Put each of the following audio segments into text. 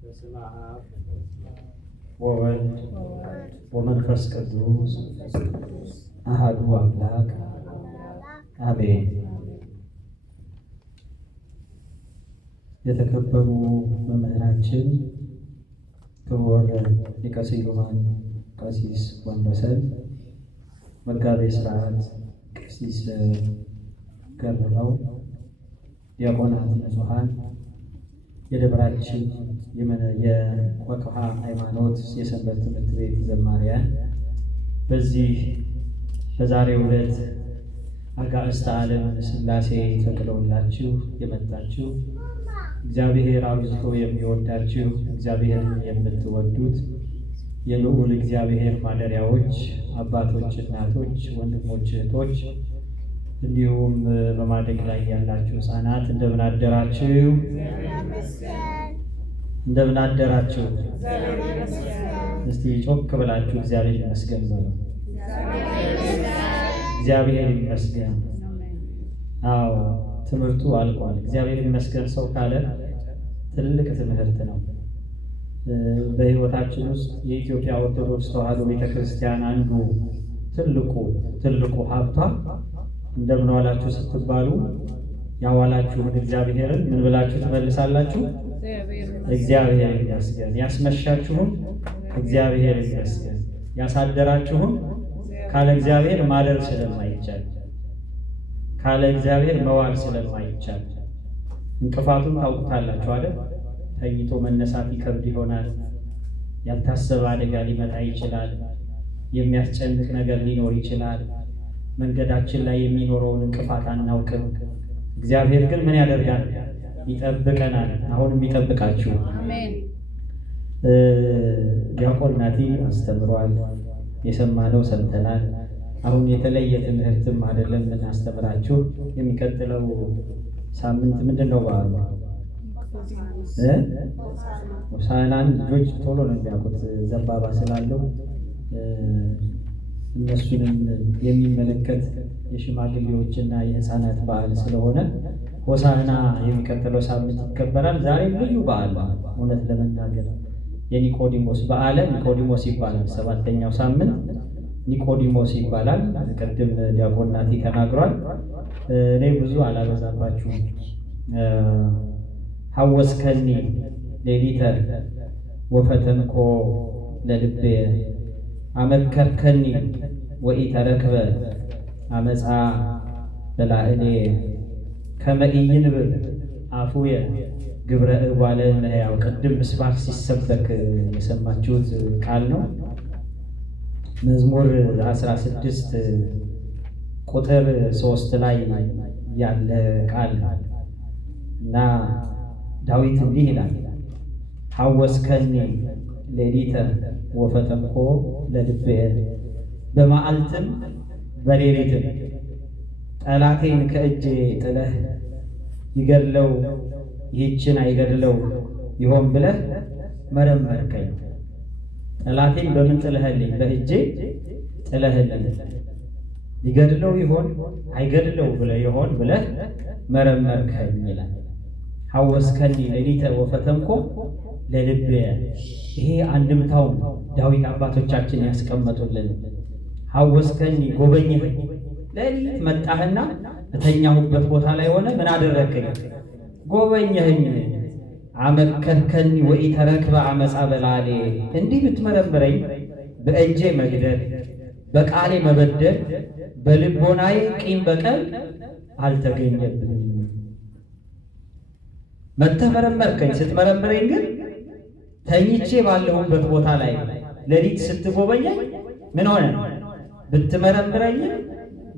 በስመ አብ ወወልድ ወመንፈስ ቅዱስ አሐዱ አምላክ አሜን። የተከበሩ መምህራችን ክቡር ሊቀ ስዩማን ቀሲስ ወንደሰን፣ መጋቤ ሥርዓት ቀሲስ ገርመው፣ ዲያቆናት ንጹሐን፣ የደብራችን የወቅሃ ሃይማኖት የሰንበት ትምህርት ቤት ዘማሪያን፣ በዚህ በዛሬው ዕለት አጋዕዝተ ዓለም ሥላሴ ፈቅደውላችሁ የመጣችሁ እግዚአብሔር አብዝቶ የሚወዳችሁ እግዚአብሔርን የምትወዱት የልዑል እግዚአብሔር ማደሪያዎች አባቶች፣ እናቶች፣ ወንድሞች፣ እህቶች እንዲሁም በማደግ ላይ ያላችሁ ሕፃናት እንደምን አደራችሁ? እንደምን አደራችሁ? እስቲ ጮክ ብላችሁ እግዚአብሔር ይመስገን በሉ። እግዚአብሔር ይመስገን። አዎ ትምህርቱ አልቋል። እግዚአብሔር ይመስገን ሰው ካለ ትልቅ ትምህርት ነው። በሕይወታችን ውስጥ የኢትዮጵያ ኦርቶዶክስ ተዋሕዶ ቤተክርስቲያን አንዱ ትልቁ ሀብቷ እንደምን ዋላችሁ ስትባሉ ያዋላችሁን እግዚአብሔርን ምን ብላችሁ ትመልሳላችሁ? እግዚአብሔር ይመስገን። ያስመሻችሁም እግዚአብሔር ይመስገን። ያሳደራችሁም ካለ እግዚአብሔር ማደር ስለማይቻል፣ ካለ እግዚአብሔር መዋል ስለማይቻል እንቅፋቱን ታውቁታላችሁ አይደል? ተኝቶ መነሳት ይከብድ ይሆናል። ያልታሰበ አደጋ ሊመጣ ይችላል። የሚያስጨንቅ ነገር ሊኖር ይችላል። መንገዳችን ላይ የሚኖረውን እንቅፋት አናውቅም። እግዚአብሔር ግን ምን ያደርጋል? ይጠብቀናል። አሁንም ይጠብቃችሁ። አሜን። ዲያቆን ናቲ አስተምሯል። የሰማነው ሰምተናል። አሁን የተለየ ትምህርትም አይደለም የምናስተምራችሁ። የሚቀጥለው ሳምንት ምንድን ነው በዓሉ? ሆሳዕናን ልጆች ቶሎ ነው የሚያውቁት ዘባባ ስላለው እነሱንም የሚመለከት የሽማግሌዎችና የሕፃናት በዓል ስለሆነ ሆሳዕና የሚቀጥለው ሳምንት ይከበራል። ዛሬ ልዩ በዓል ነው። እውነት ለመናገር የኒቆዲሞስ በዓለ ኒቆዲሞስ ይባላል። ሰባተኛው ሳምንት ኒቆዲሞስ ይባላል። ቅድም ዲያቆን ናቲ ተናግሯል። እኔ ብዙ አላበዛባችሁም። ሐወስከኒ ሌሊተ ወፈተንኮ ለልቤ አመከርከኒ ወኢተረክበ አመፃ በላዕሌ ከመ ኢይንብብ አፉየ ግብረ እጓለ እመሕያው። ቅድም ምስባክ ሲሰበክ የሰማችሁት ቃል ነው። መዝሙር 16 ቁጥር 3 ላይ ያለ ቃል እና ዳዊት እንዲህ ይላል፣ ሐወስከኒ ሌሊተ ወፈተንኮ ለልቤ፣ በመዓልትም በሌሊትም ጠላቴን ከእጄ ጥለህ ይገድለው ይህችን አይገድለው ይሆን ብለህ መረመርከኝ። ጠላቴን በምን ጥለህልኝ? በእጄ ጥለህልኝ። ይገድለው ይሆን አይገድለው ይሆን ብለህ መረመርከኝ ይላል። ሐወስከኒ ሌሊተ ወፈተንኮ ለልቤ። ይሄ አንድምታው ዳዊት አባቶቻችን ያስቀመጡልን። ሐወስከኒ ጎበኘህ፣ ሌሊት መጣህና እተኛሁበት ቦታ ላይ ሆነ ምን አደረግከኝ? ጎበኘህኝ። አመከርከኒ ወኢተረክበ አመፃ በላዕሌ፣ እንዲህ ብትመረምረኝ በእጄ መግደል፣ በቃሌ መበደል፣ በልቦናዬ ቂም በቀል አልተገኘብኝም። መተህ መረመርከኝ። ስትመረምረኝ ግን ተኝቼ ባለሁበት ቦታ ላይ ሌሊት ስትጎበኘኝ ምን ሆነ? ብትመረምረኝ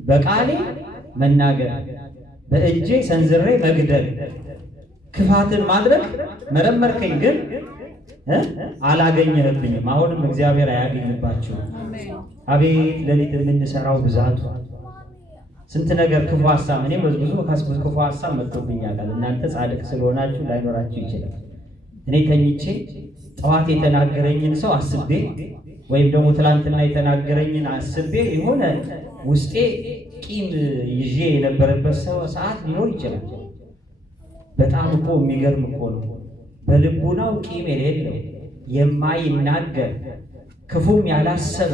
በቃሌ መናገር፣ በእጄ ሰንዝሬ መግደል፣ ክፋትን ማድረግ መረመርከኝ፣ ግን አላገኘህብኝም። አሁንም እግዚአብሔር አያገኝባችሁ። አቤት ሌሊት የምንሰራው ብዛቱ! ስንት ነገር ክፉ ሀሳብ። እኔ ብዙ ክፉ ሀሳብ መጥቶብኛል። እናንተ ጻድቅ ስለሆናችሁ ላይኖራችሁ ይችላል። እኔ ተኝቼ ጠዋት የተናገረኝን ሰው አስቤ ወይም ደግሞ ትላንትና የተናገረኝን አስቤ የሆነ ውስጤ ቂም ይዤ የነበረበት ሰዓት ሊኖር ይችላል። በጣም እኮ የሚገርም እኮ ነው። በልቡናው ቂም የሌለው የማይናገር ክፉም ያላሰበ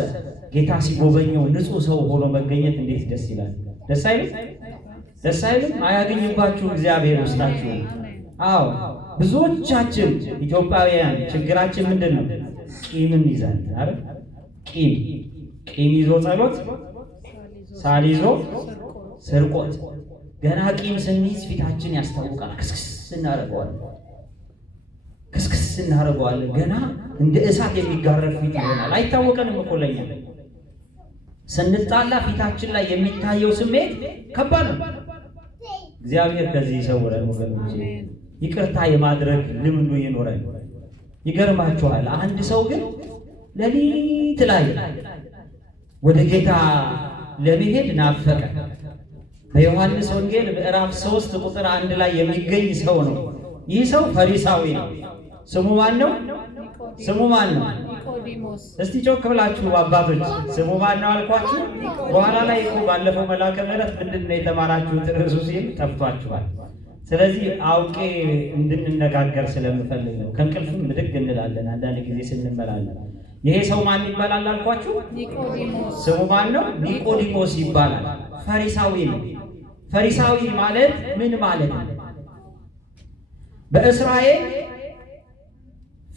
ጌታ ሲጎበኘው ንጹሕ ሰው ሆኖ መገኘት እንዴት ደስ ይላል! ደስ አይልም? ደስ አይልም? አያገኝባችሁ እግዚአብሔር ውስጣችሁ። አዎ ብዙዎቻችን ኢትዮጵያውያን ችግራችን ምንድን ነው? ቂምን ይዛል አይደል? ቂም ይዞ ጸሎት፣ ሳል ይዞ ስርቆት። ገና ቂም ስንይዝ ፊታችን ያስታውቃል። ክስክስ እናደርገዋለን። ገና እንደ እሳት የሚጋረፍ ፊት ይሆናል። አይታወቀንም እኮ ለኛ። ስንጣላ ፊታችን ላይ የሚታየው ስሜት ከባድ ነው። እግዚአብሔር ከዚህ ይሰውረን ወገኖቼ። ይቅርታ የማድረግ ልምዱ ይኖረን። ይገርማችኋል፣ አንድ ሰው ግን ሌሊት ላይ ወደ ጌታ ለመሄድ ናፈቀ። በዮሐንስ ወንጌል ምዕራፍ 3 ቁጥር 1 ላይ የሚገኝ ሰው ነው። ይህ ሰው ፈሪሳዊ ነው። ስሙ ማን ነው? ስሙ ማን ነው? እስቲ ጮክ ብላችሁ አባቶች ስሙ ማን ነው አልኳችሁ። በኋላ ላይ እኮ ባለፈው መልአከ ምሕረት ምንድን ነው የተማራችሁት ርዕሱ ሲል ጠፍቷችኋል። ስለዚህ አውቄ እንድንነጋገር ስለምፈልግ ነው። ከእንቅልፍም ብድግ እንላለን አንዳንድ ጊዜ ስንመላለን። ይሄ ሰው ማን ይባላል አልኳችሁ? ኒቆዲሞስ። ስሙ ማን ነው? ኒቆዲሞስ ይባላል። ፈሪሳዊ ነው። ፈሪሳዊ ማለት ምን ማለት ነው? በእስራኤል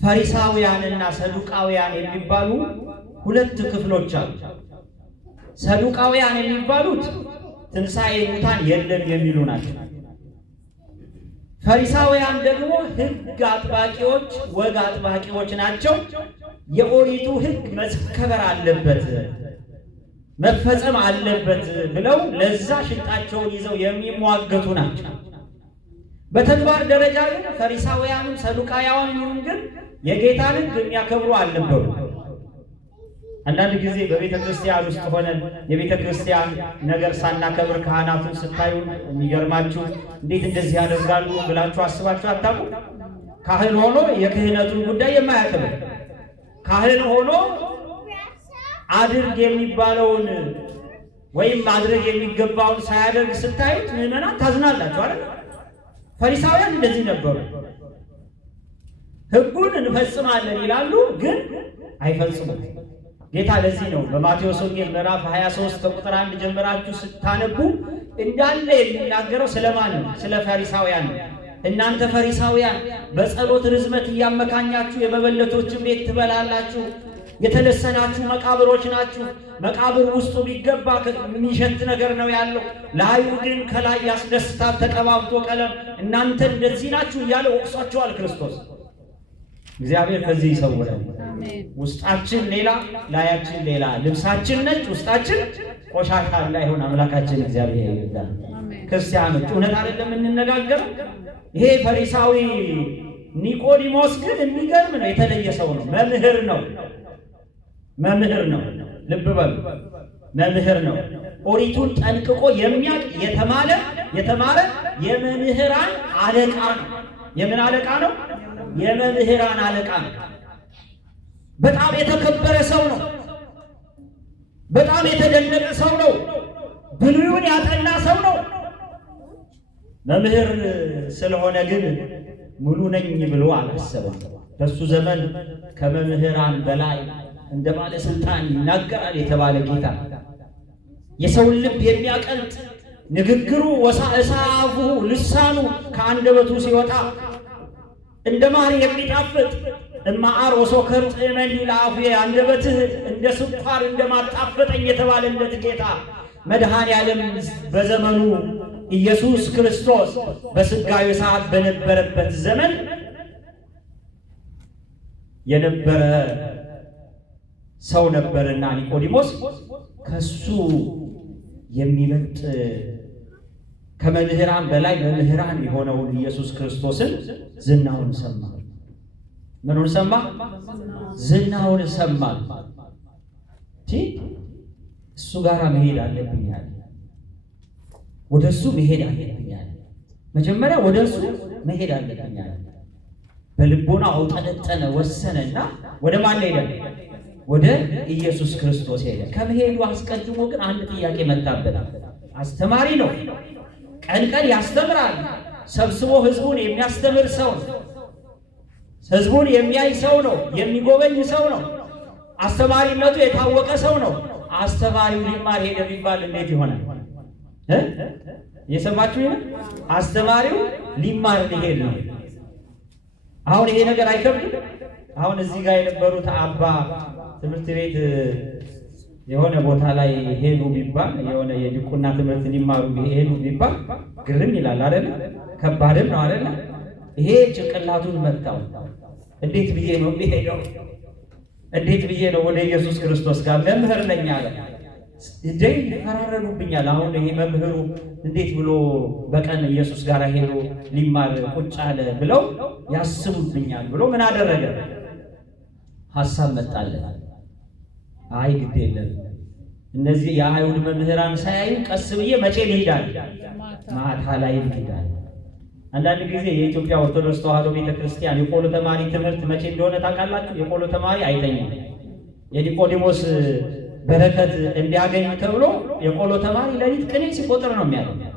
ፈሪሳውያንና ሰዱቃውያን የሚባሉ ሁለት ክፍሎች አሉ። ሰዱቃውያን የሚባሉት ትንሣኤ ሙታን የለም የሚሉ ናቸው። ፈሪሳውያን ደግሞ ሕግ አጥባቂዎች፣ ወግ አጥባቂዎች ናቸው። የኦሪቱ ሕግ መከበር አለበት፣ መፈጸም አለበት ብለው ለዛ ሽንጣቸውን ይዘው የሚሟገቱ ናቸው። በተግባር ደረጃ ግን ፈሪሳውያንም ሰዱቃውያንም ግን የጌታን ሕግ የሚያከብሩ አልነበሩ። አንዳንድ ጊዜ በቤተ ክርስቲያን ውስጥ ሆነን የቤተ ክርስቲያን ነገር ሳናከብር ካህናቱን ስታዩ የሚገርማችሁ እንዴት እንደዚህ ያደርጋሉ ብላችሁ አስባችሁ አታውቁም? ካህን ሆኖ የክህነቱን ጉዳይ የማያከብር ካህን ሆኖ አድርግ የሚባለውን ወይም ማድረግ የሚገባውን ሳያደርግ ስታዩት ምዕመናን ታዝናላችሁ አይደል? ፈሪሳውያን እንደዚህ ነበሩ። ሕጉን እንፈጽማለን ይላሉ፣ ግን አይፈጽሙም። ጌታ ለዚህ ነው በማቴዎስ ወንጌል ምዕራፍ 23 ቁጥር 1 ጀምራችሁ ስታነቡ እንዳለ የሚናገረው ስለማን ነው? ስለ ፈሪሳውያን ነው። እናንተ ፈሪሳውያን በጸሎት ርዝመት እያመካኛችሁ የመበለቶችን ቤት ትበላላችሁ፣ የተለሰናችሁ መቃብሮች ናችሁ። መቃብር ውስጡ ቢገባ የሚሸት ነገር ነው ያለው፣ ለአይሁድ ግን ከላይ ያስደስታል ተቀባብቶ ቀለም። እናንተ እንደዚህ ናችሁ እያለ ወቅሷቸዋል ክርስቶስ። እግዚአብሔር ከዚህ ይሰውረን። ውስጣችን ሌላ ላያችን ሌላ፣ ልብሳችን ነጭ ውስጣችን ቆሻሻ እንዳይሆን አምላካችን እግዚአብሔር ይርዳን። ክርስቲያኖች እውነት አይደለም እንነጋገር። ይሄ ፈሪሳዊ ኒቆዲሞስ ግን የሚገርም ነው። የተለየ ሰው ነው። መምህር ነው። መምህር ነው። ልብ በሉ፣ መምህር ነው። ኦሪቱን ጠንቅቆ የሚያውቅ የተማረ የመምህራን አለቃ ነው። የምን አለቃ ነው? የመምህራን አለቃ ነው። በጣም የተከበረ ሰው ነው። በጣም የተደነቀ ሰው ነው። ብሉይን ያጠና ሰው ነው። መምህር ስለሆነ ግን ሙሉ ነኝ ብሎ አላሰበም። በሱ ዘመን ከመምህራን በላይ እንደ ባለስልጣን ይናገራል የተባለ ጌታ፣ የሰውን ልብ የሚያቀልጥ ንግግሩ ወሳእሳሁ ልሳኑ ከአንደበቱ ሲወጣ እንደ ማር የሚጣፍጥ እማአር ወሶከር ጥመኒ ለአፉየ አንደበትህ እንደ ስኳር እንደማጣፈጠኝ የተባለለት ጌታ መድኃኔ ዓለም በዘመኑ ኢየሱስ ክርስቶስ በሥጋዌ ሰዓት በነበረበት ዘመን የነበረ ሰው ነበርና ኒቆዲሞስ ከሱ የሚበልጥ ከመምህራን በላይ መምህራን የሆነውን ኢየሱስ ክርስቶስን ዝናውን ሰማ። ምኑን ሰማ? ዝናውን ሰማ። እሱ ጋር መሄድ አለብኛል፣ ወደ እሱ መሄድ አለብኛል። መጀመሪያ ወደ እሱ መሄድ አለብኛል። በልቦና አውጠነጠነ፣ ወሰነና ወደ ማን ሄደ? ወደ ኢየሱስ ክርስቶስ ሄደ። ከመሄዱ አስቀድሞ ግን አንድ ጥያቄ መጣበት። አስተማሪ ነው፣ ቀን ቀን ያስተምራል፣ ሰብስቦ ሕዝቡን የሚያስተምር ሰው ነው። ህዝቡን የሚያይ ሰው ነው፣ የሚጎበኝ ሰው ነው፣ አስተማሪነቱ የታወቀ ሰው ነው። አስተማሪው ሊማር ሄደ ቢባል እንዴት ይሆናል? እየሰማችሁ ነው? አስተማሪው ሊማር ሊሄድ ነው። አሁን ይሄ ነገር አይከብድም? አሁን እዚህ ጋር የነበሩት አባ ትምህርት ቤት የሆነ ቦታ ላይ ሄዱ ቢባል የሆነ የዲቁና ትምህርት ሊማሩ ሄዱ ቢባል ግርም ይላል አይደል? ከባድም ነው አይደል? ይሄ ጭንቅላቱን መታው። እንዴት ብዬ ነው የሚሄደው? እንዴት ብዬ ነው ወደ ኢየሱስ ክርስቶስ ጋር? መምህር ነኝ አለ። እንደይ ይፈራረዱብኛል። አሁን ይሄ መምህሩ እንዴት ብሎ በቀን ኢየሱስ ጋር ሄዶ ሊማር ቁጭ አለ ብለው ያስቡብኛል ብሎ ምን አደረገ? ሐሳብ መጣለት። አይ ግድ የለም እነዚህ የአይሁድ መምህራን ሳያዩ ቀስ ብዬ መቼ ልሂዳል? ማታ ላይ ልሂዳል። አንዳንድ ጊዜ የኢትዮጵያ ኦርቶዶክስ ተዋሕዶ ቤተክርስቲያን የቆሎ ተማሪ ትምህርት መቼ እንደሆነ ታውቃላችሁ? የቆሎ ተማሪ አይተኛም። የኒቆዲሞስ በረከት እንዲያገኝ ተብሎ የቆሎ ተማሪ ሌሊት ቅኔ ሲቆጥር ነው የሚያደርገው።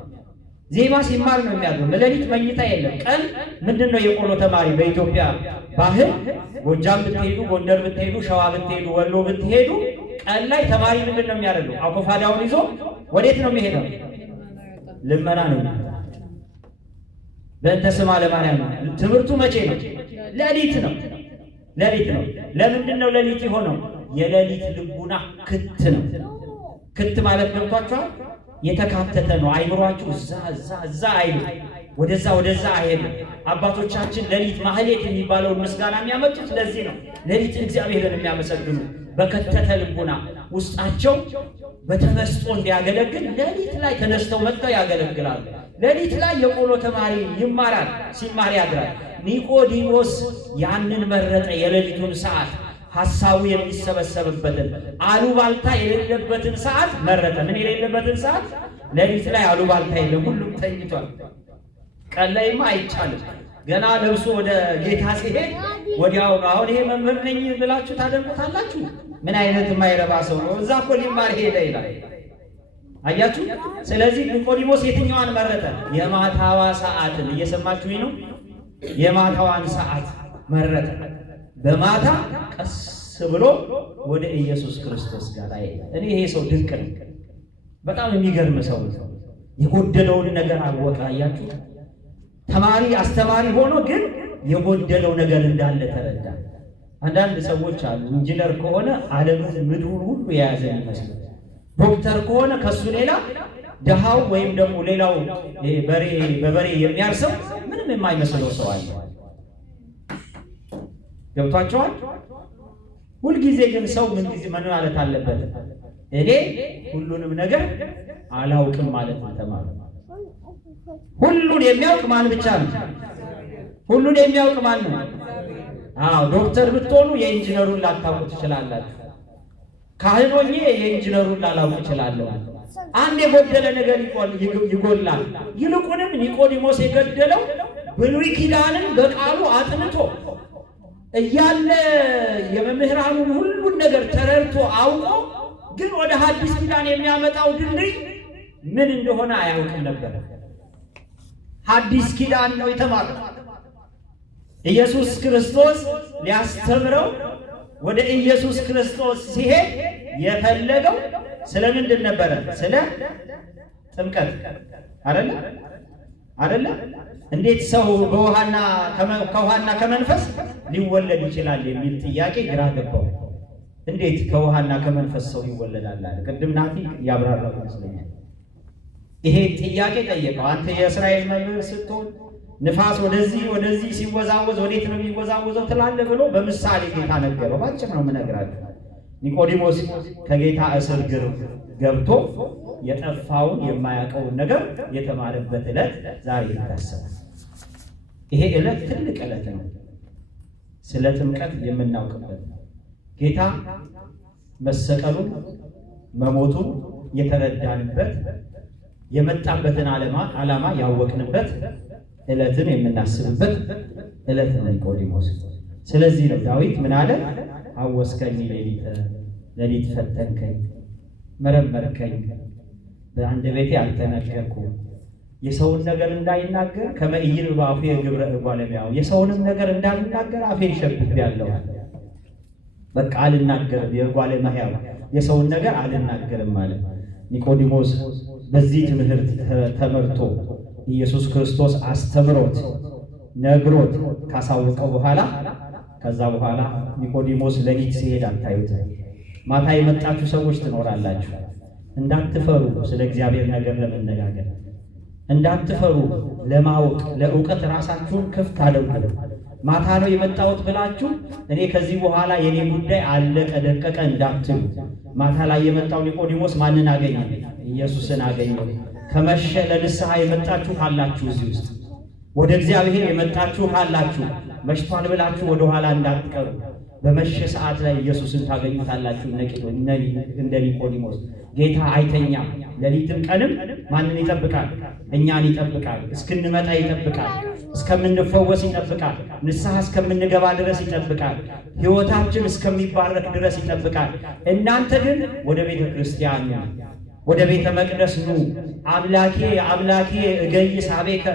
ዜማ ሲማር ነው የሚያደርገው። ሌሊት መኝታ የለም። ቀን ምንድነው የቆሎ ተማሪ በኢትዮጵያ ባህል? ጎጃም ብትሄዱ፣ ጎንደር ብትሄዱ፣ ሸዋ ብትሄዱ፣ ወሎ ብትሄዱ ቀን ላይ ተማሪ ምንድነው የሚያደርገው? አኮፋዳውን ይዞ ወዴት ነው የሚሄደው? ልመና ነው። በእንተ ስማ ለማርያም ነው። ትምህርቱ መቼ ነው? ሌሊት ነው። ሌሊት ነው። ለምንድን ነው ሌሊት የሆነው? የሌሊት ልቡና ክት ነው። ክት ማለት ገብቷችኋል? የተካተተ ነው። አይምሯችሁ እዛ አይሉ ወደዛ አይሄድም። አባቶቻችን ሌሊት ማህሌት የሚባለውን ምስጋና የሚያመጡት ለዚህ ነው። ሌሊት እግዚአብሔርን የሚያመሰግኑ በከተተ ልቡና ውስጣቸው በተመስጦ እንዲያገለግል ሌሊት ላይ ተነስተው መጥተው ያገለግላሉ። ሌሊት ላይ የቆሎ ተማሪ ይማራል፣ ሲማር ያድራል። ኒቆዲሞስ ያንን መረጠ። የሌሊቱን ሰዓት ሐሳቡ የሚሰበሰብበትን አሉባልታ የሌለበትን ሰዓት መረጠ። ምን የሌለበትን ሰዓት? ሌሊት ላይ አሉባልታ የለም፣ ሁሉም ተኝቷል። ቀን ላይማ አይቻልም። ገና ለብሶ ወደ ጌታ ሲሄድ ወዲያው ነው። አሁን ይሄ መምህር ነኝ ብላችሁ ታደርጉታላችሁ? ምን አይነት የማይረባ ሰው ነው! እዛ እኮ ሊማር ሄደ ይላል። አያችሁ? ስለዚህ ኒቆዲሞስ የትኛዋን መረጠ? የማታዋ ሰዓትን። እየሰማችሁኝ ነው? የማታዋን ሰዓት መረጠ። በማታ ቀስ ብሎ ወደ ኢየሱስ ክርስቶስ ጋር ሄደ። እኔ ይሄ ሰው ድንቅ ነው። በጣም የሚገርም ሰው ነው። የጎደለውን ነገር አወቀ። አያችሁ? ተማሪ አስተማሪ ሆኖ ግን የጎደለው ነገር እንዳለ ተረዳ። አንዳንድ ሰዎች አሉ፣ ኢንጂነር ከሆነ ዓለምን ምድሩን ሁሉ የያዘ ይመስላል። ዶክተር ከሆነ ከሱ ሌላ ደሃው ወይም ደግሞ ሌላው በበሬ የሚያርሰው ምንም የማይመስለው ሰው አለ። ገብቷቸዋል? ሁልጊዜ ግን ሰው ምን ማለት አለበት? እኔ ሁሉንም ነገር አላውቅም ማለት ተማሩ። ሁሉን የሚያውቅ ማን ብቻ ነው? ሁሉን የሚያውቅ ማን ነው? አዎ፣ ዶክተር ብትሆኑ የኢንጂነሩን ላታውቁ ትችላላችሁ። ካህን ሆኜ የኢንጂነሩን ላላውቅ እችላለሁ። አንድ የጎደለ ነገር ይጎላል። ይልቁንም ኒቆዲሞስ የገደለው ብሉይ ኪዳንን በቃሉ አጥንቶ እያለ የመምህራኑን ሁሉን ነገር ተረድቶ አውቆ ግን ወደ ሐዲስ ኪዳን የሚያመጣው ድልድይ ምን እንደሆነ አያውቅም ነበር። ሐዲስ ኪዳን ነው የተማረው። ኢየሱስ ክርስቶስ ሊያስተምረው ወደ ኢየሱስ ክርስቶስ ሲሄድ የፈለገው ስለምንድን ነበረ? ስለ ጥምቀት አይደለ? እንዴት ሰው ከውሃና ከመንፈስ ሊወለድ ይችላል የሚል ጥያቄ ግራ ገባው። እንዴት ከውሃና ከመንፈስ ሰው ይወለዳል አለ። ቅድም ናቲ ያብራራው ይመስለኛል። ይሄ ጥያቄ ጠየቀው። አንተ የእስራኤል መምህር ስትሆን ንፋስ ወደዚህ ሲወዛወዝ ወዴት ነው የሚወዛወዘው ትላለህ ብሎ በምሳሌ ጌታ ነገረው። ባጭር ነው የምነግራችሁ። ኒቆዲሞስ ከጌታ እስር ገብቶ የጠፋውን የማያውቀውን ነገር የተማረበት ዕለት ዛሬ ይታሰባል። ይሄ ዕለት ትልቅ ዕለት ነው። ስለ ጥምቀት የምናውቅበት ነው። ጌታ መሰቀሉን መሞቱን የተረዳንበት የመጣበትን ዓላማ ያወቅንበት ዕለትን የምናስብበት ዕለት ነው ኒቆዲሞስ። ስለዚህ ነው ዳዊት ምን አለ? አወስከኒ ሌሊት ፈተንከኝ፣ መረመርከኝ፣ በአንደበቴ አልተናገርኩም፣ የሰውን ነገር እንዳይናገር ከመይል ባፉ የግብረ እጓለሚያው የሰውንም ነገር እንዳልናገር አፌን ሸብቤያለሁ። በቃ አልናገርም፣ የጓለማያው የሰውን ነገር አልናገርም ማለት። ኒቆዲሞስ በዚህ ትምህርት ተመርቶ ኢየሱስ ክርስቶስ አስተምሮት ነግሮት ካሳወቀው በኋላ ከዛ በኋላ ኒቆዲሞስ ለሊት ሲሄድ አታዩት። ማታ የመጣችሁ ሰዎች ትኖራላችሁ። እንዳትፈሩ፣ ስለ እግዚአብሔር ነገር ለመነጋገር እንዳትፈሩ፣ ለማወቅ ለእውቀት ራሳችሁን ክፍት አድርጉ። ማታ ነው የመጣሁት ብላችሁ እኔ ከዚህ በኋላ የኔ ጉዳይ አለቀ ደቀቀ እንዳትሉ። ማታ ላይ የመጣው ኒቆዲሞስ ማንን አገኘ? ኢየሱስን አገኘ። ከመሸ ለንስሐ የመጣችሁ ካላችሁ እዚህ ውስጥ ወደ እግዚአብሔር የመጣችሁ ካላችሁ መሽቷል ብላችሁ ወደ ኋላ እንዳትቀሩ። በመሸ ሰዓት ላይ ኢየሱስን ታገኙታላችሁ። እንደ ኒቆዲሞስ ጌታ አይተኛም። ሌሊትም ቀንም ማንን ይጠብቃል? እኛን ይጠብቃል። እስክንመጣ ይጠብቃል። እስከምንፈወስ ይጠብቃል። ንስሐ እስከምንገባ ድረስ ይጠብቃል። ሕይወታችን እስከሚባረክ ድረስ ይጠብቃል። እናንተ ግን ወደ ቤተ ክርስቲያን ወደ ቤተ መቅደስ ኑ። አምላኬ አምላኬ እገይስ ኀቤከ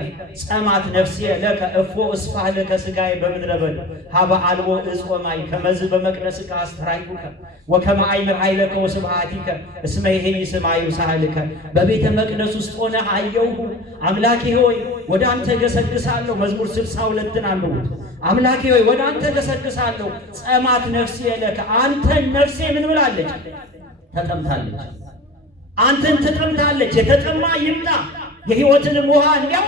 ጸማት ነፍሴ ለከ እፎ እስፋህ ለከ ሥጋዬ በምድረ በዳ ሀበ አልቦ ዕፅ ወማይ ከመዝ በመቅደስከ አስተርአዩከ ወከመ አእምር ኃይለከ ወስብሐቲከ እስመ ይሄይ ሰማዩ ሳህልከ። በቤተ መቅደስ ውስጥ ሆነ አየሁ። አምላኬ ሆይ ወደ አንተ ገሰግሳለሁ። መዝሙር 62ን አንብቡት። አምላኬ ሆይ ወደ አንተ ገሰግሳለሁ። ጸማት ነፍሴ ለከ አንተን ነፍሴ ምን ብላለች? ተጠምታለች። አንተን ተጠምታለች። የተጠማ ይምጣ የሕይወትንም ውሃ እንዲያው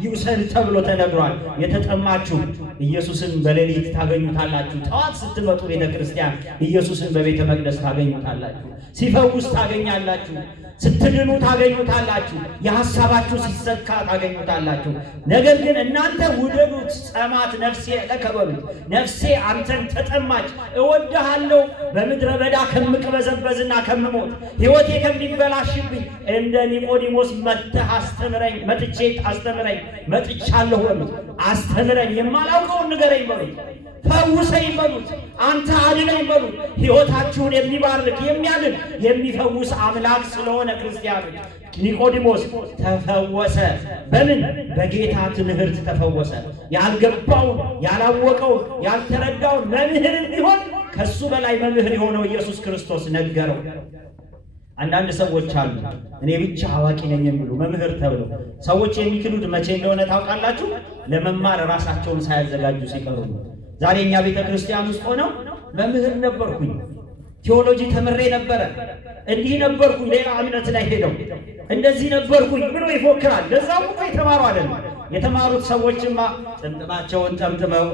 ይውሰድ ተብሎ ተነግሯል። የተጠማችሁ ኢየሱስን በሌሊት ታገኙታላችሁ። ጠዋት ስትመጡ ቤተ ክርስቲያን ኢየሱስን በቤተ መቅደስ ታገኙታላችሁ። ሲፈውስ ታገኛላችሁ። ስትድኑ ታገኙታላችሁ። የሐሳባችሁ ሲሰካ ታገኙታላችሁ። ነገር ግን እናንተ ውደዱት። ጸማት ነፍሴ ለከ በሉት። ነፍሴ አንተን ተጠማች፣ እወድሃለሁ። በምድረ በዳ ከምቅበዘበዝና ከምሞት ሕይወቴ ከሚበላሽብኝ እንደ ኒቆዲሞስ መጥተህ አስተምረኝ። መጥቼ አስተምረኝ። መጥቻለሁ በሉት። አስተምረኝ፣ የማላውቀውን ንገረኝ በሉት። ፈውሰኝ በሉት። አንተ አድነኝ በሉት። ሕይወታችሁን የሚባርክ የሚያድን የሚፈውስ አምላክ ስለሆነ ክርስቲያኖች ኒቆዲሞስ ተፈወሰ። በምን? በጌታ ትምህርት ተፈወሰ። ያልገባውን ያላወቀውን ያልተረዳውን መምህርን ቢሆን ከሱ በላይ መምህር የሆነው ኢየሱስ ክርስቶስ ነገረው። አንዳንድ ሰዎች አሉ እኔ ብቻ አዋቂ ነኝ የሚሉ መምህር ተብለው ሰዎች የሚክሉት መቼ እንደሆነ ታውቃላችሁ? ለመማር ራሳቸውን ሳያዘጋጁ ሲቀሩ። ዛሬ እኛ ቤተ ክርስቲያን ውስጥ ሆነው መምህር ነበርኩኝ፣ ቴዎሎጂ ተምሬ ነበረ፣ እንዲህ ነበርኩኝ፣ ሌላ እምነት ላይ ሄደው እንደዚህ ነበርኩኝ ብሎ ይፎክራል። ለዛው እኮ የተማሩ አይደለም። የተማሩት ሰዎችማ ጥምጥማቸውን ጠምጥመው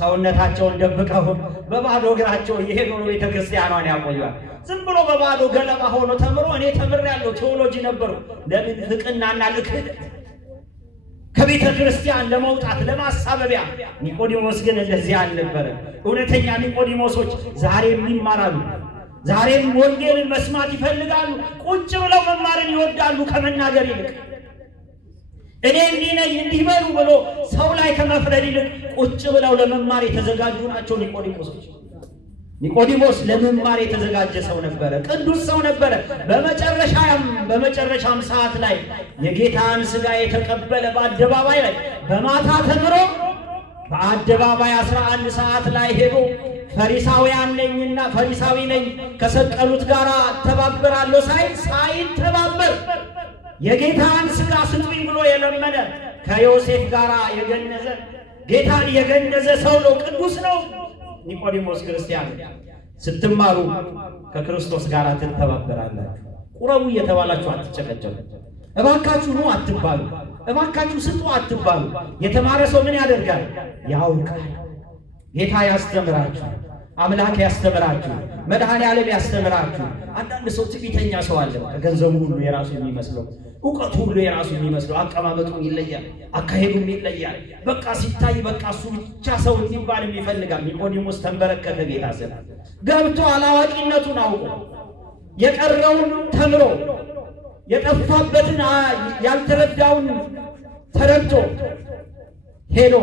ሰውነታቸውን ደብቀው በባዶ እግራቸው እየሄዱ ነው ቤተ ክርስቲያኗን ያቆያል። ዝም ብሎ በባዶ ገለባ ሆኖ ተምሮ እኔ ተምሬያለሁ ቴዎሎጂ ነበርኩ ለምንፍቅናና ልክህደት ከቤተ ክርስቲያን ለመውጣት ለማሳበቢያ። ኒቆዲሞስ ግን እንደዚህ አልነበረ። እውነተኛ ኒቆዲሞሶች ዛሬም ይማራሉ። ዛሬም ወንጌልን መስማት ይፈልጋሉ። ቁጭ ብለው መማርን ይወዳሉ ከመናገር ይልቅ። እኔ እንዲህ ነኝ እንዲህ በሉ ብሎ ሰው ላይ ከመፍረድ ይልቅ ቁጭ ብለው ለመማር የተዘጋጁ ናቸው ኒቆዲሞሶች። ኒቆዲሞስ ለመማር የተዘጋጀ ሰው ነበረ። ቅዱስ ሰው ነበረ። በመጨረሻም ሰዓት ላይ የጌታን ሥጋ የተቀበለ በአደባባይ ላይ በማታ ተምሮ በአደባባይ 11 ሰዓት ላይ ሄዶ ፈሪሳዊ ነኝ ከሰቀሉት ጋር ተባበራለሁ ሳይተባበር የጌታን ሥጋ ስጡኝ ብሎ የለመነ ከዮሴፍ ጋር የገነዘ ጌታን የገነዘ ሰው ነው። ቅዱስ ነው ኒቆዲሞስ። ክርስቲያን ስትማሩ ከክርስቶስ ጋር ትተባበራላችሁ። ቁረቡ እየተባላችሁ አትጨቀጨቁ። እባካችሁ ኑ አትባሉ። እባካችሁ ስጡ አትባሉ። የተማረ ሰው ምን ያደርጋል? ያውቃል። ጌታ ያስተምራችሁ፣ አምላክ ያስተምራችሁ፣ መድኃኔዓለም ያስተምራችሁ። አንዳንድ ሰው ትዕቢተኛ ሰው አለ። ከገንዘቡ ሁሉ የራሱ የሚመስለው፣ እውቀቱ ሁሉ የራሱ የሚመስለው፣ አቀማመጡ ይለያል፣ አካሄዱም ይለያል። በቃ ሲታይ በቃ እሱ ብቻ ሰው እንዲባል ይፈልጋል። ኒቆዲሞስ ተንበረከከ ጌታ ዘንድ ገብቶ አላዋቂነቱን አውቆ የቀረውን ተምሮ የጠፋበትን ያልተረዳውን ተረድቶ ሄዶ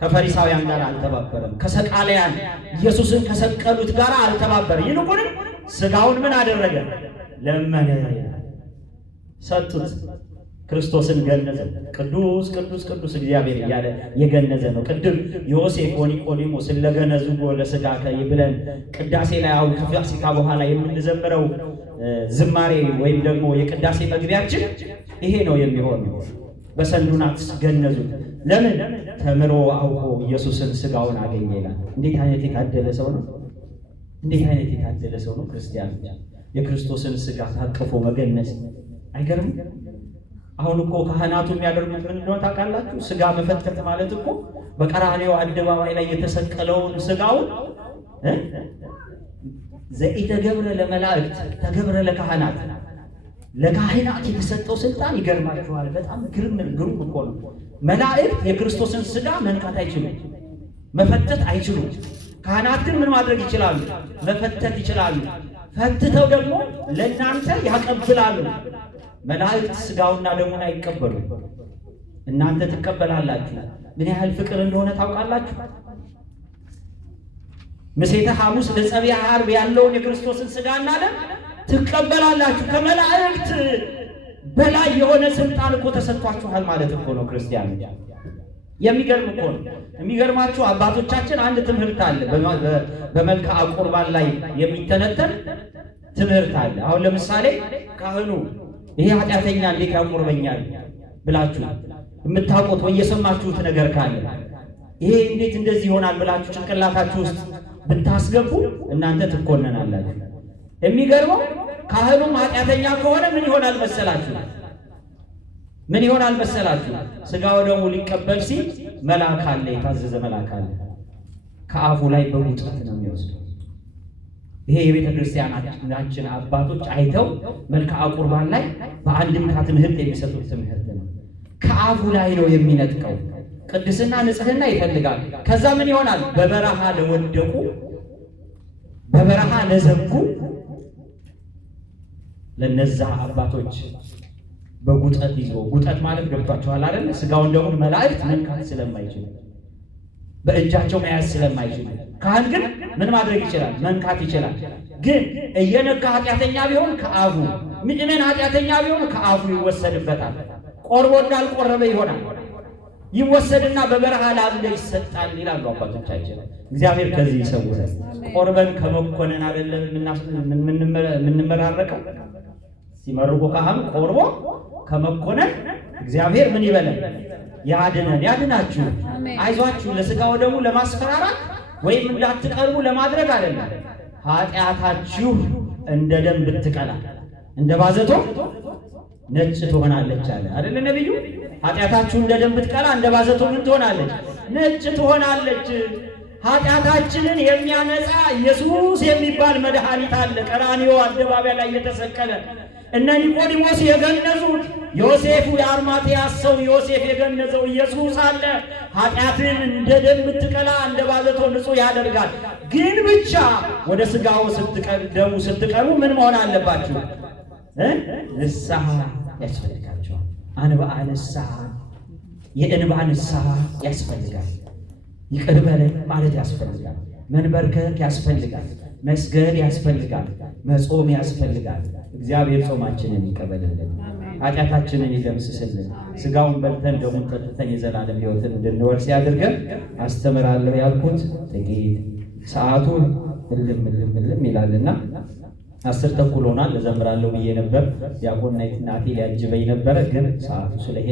ከፈሪሳውያን ጋር አልተባበረም። ከሰቃልያን ኢየሱስን ከሰቀሉት ጋር አልተባበረም። ይልቁንም ሥጋውን ምን አደረገ? ለመነ። ሰጡት። ክርስቶስን ገነዘ። ቅዱስ ቅዱስ ቅዱስ እግዚአብሔር እያለ የገነዘ ነው። ቅድም ዮሴፍ ወኒቆዲሞስ ስለገነዙ ለሥጋ ብለን ቅዳሴ ላይ አሁን ከፋሲካ በኋላ የምንዘምረው ዝማሬ ወይም ደግሞ የቅዳሴ መግቢያችን ይሄ ነው የሚሆነው። በሰንዱናት ገነዙት። ለምን? ተምሮ አውቆ ኢየሱስን ሥጋውን አገኘ ይላል። እንዴት አይነት የታደለ ሰው ነው! እንዴት አይነት የታደለ ሰው ነው! ክርስቲያኖች የክርስቶስን ሥጋ ታቅፎ መገነዝ አይገርም? አሁን እኮ ካህናቱ የሚያደርጉት ምን እንደሆነ ታውቃላችሁ? ሥጋ መፈተት ማለት እኮ በቀራንዮ አደባባይ ላይ የተሰቀለውን ሥጋውን ዘኢተገብረ ለመላእክት ተገብረ ለካህናት፣ ለካህናት የተሰጠው ስልጣን ይገርማችኋል። በጣም ግሩም እኮ ነው። መላእክት የክርስቶስን ሥጋ መንካት አይችሉም፣ መፈተት አይችሉም። ካህናት ግን ምን ማድረግ ይችላሉ? መፈተት ይችላሉ። ፈትተው ደግሞ ለእናንተ ያቀብላሉ። መላእክት ሥጋውና ደሙን አይቀበሉም፣ እናንተ ትቀበላላችሁ። ምን ያህል ፍቅር እንደሆነ ታውቃላችሁ? ምሴተ ሐሙስ ለጸቢያ ዓርብ ያለውን የክርስቶስን ሥጋና ደም ትቀበላላችሁ። ከመላእክት በላይ የሆነ ስልጣን እኮ ተሰጥቷችኋል ማለት እኮ ነው ክርስቲያኖች። የሚገርም እኮ ነው። የሚገርማችሁ አባቶቻችን አንድ ትምህርት አለ፣ በመልክዓ ቁርባን ላይ የሚተነተን ትምህርት አለ። አሁን ለምሳሌ ካህኑ ይሄ ኃጢአተኛ እንዴት ያቆርበኛል ብላችሁ የምታውቁት ወይ የሰማችሁት ነገር ካለ ይሄ እንዴት እንደዚህ ይሆናል ብላችሁ ጭንቅላታችሁ ውስጥ ብታስገቡ እናንተ ትኮነናላችሁ። የሚገርመው ካህኑም ኃጢአተኛ ከሆነ ምን ይሆናል መሰላችሁ? ምን ይሆናል መሰላችሁ? ሥጋው ደግሞ ሊቀበል ሲል መልአክ አለ፣ የታዘዘ መልአክ አለ። ከአፉ ላይ በውጥረት ነው የሚወስደው። ይሄ የቤተ ክርስቲያናችን አባቶች አይተው መልክዓ ቁርባን ላይ በአንድምታ ትምህርት የሚሰጡት ትምህርት ነው። ከአፉ ላይ ነው የሚነጥቀው። ቅድስና ንጽሕና ይፈልጋል። ከዛ ምን ይሆናል? በበረሃ ለወደቁ በበረሃ ለዘጉ ለነዛ አባቶች በጉጠት ይዞ፣ ጉጠት ማለት ገብቷችኋል አይደል? ሥጋውን ደግሞ መላእክት መንካት ስለማይችሉ በእጃቸው መያዝ ስለማይችሉ፣ ካህን ግን ምን ማድረግ ይችላል? መንካት ይችላል። ግን እየነካ ኃጢአተኛ ቢሆን ከአፉ፣ ምእመን ኃጢአተኛ ቢሆን ከአፉ ይወሰድበታል። ቆርቦ እንዳልቆረበ ይሆናል። ይወሰድና በበረሃ ላለ ይሰጣል ይላሉ አባቶቻችን። እግዚአብሔር ከዚህ ይሰውራል። ቆርበን ከመኮነን አይደለም የምንመራረቀው። ሲመርቁ ካህኑ ቆርቦ ከመኮነን እግዚአብሔር ምን ይበለን? ያድነን፣ ያድናችሁ። አይዟችሁ ለሥጋው ደግሞ ለማስፈራራት ወይም እንዳትቀርቡ ለማድረግ አይደለም። ኃጢአታችሁ እንደ ደም ብትቀላ እንደ ባዘቶ ነጭ ትሆናለች አለ አይደል ነብዩ? ኃጢአታችሁ እንደ ደም ብትቀላ እንደ ባዘቶ ምን ትሆናለች? ነጭ ትሆናለች። ኃጢአታችንን የሚያነጻ ኢየሱስ የሚባል መድኃኒት አለ። ቀራንዮ አደባባይ ላይ የተሰቀለ እነ ኒቆዲሞስ የገነዙት ዮሴፍ፣ የአርማትያስ ሰው ዮሴፍ የገነዘው ኢየሱስ አለ። ኃጢአትን እንደ ደም ብትቀላ እንደ ባዘቶ ንጹሕ ያደርጋል። ግን ብቻ ወደ ሥጋው ደሙ ስትቀርቡ ምን መሆን አለባችሁ? ንስሐ ያስፈልጋቸዋል። አንብአ ንስሐ፣ የእንባ ንስሐ ያስፈልጋል። ይቅር በለኝ ማለት ያስፈልጋል። መንበርከክ ያስፈልጋል። መስገድ ያስፈልጋል። መጾም ያስፈልጋል። እግዚአብሔር ጾማችንን ይቀበልልን፣ ኃጢአታችንን ይደምስስልን። ሥጋውን በልተን ደሙን ጠጥተን የዘላለም ሕይወትን እንድንወርስ ያድርገን። አስተምራለሁ ያልኩት ጥቂት ሰዓቱ እልም ይላልና 10 ተኩል ሆኗል። እዘምራለሁ ብዬ ነበር። ዲያቆን ናቲ ሊያጅበኝ ነበረ፣ ግን ሰዓቱ ስለሄደ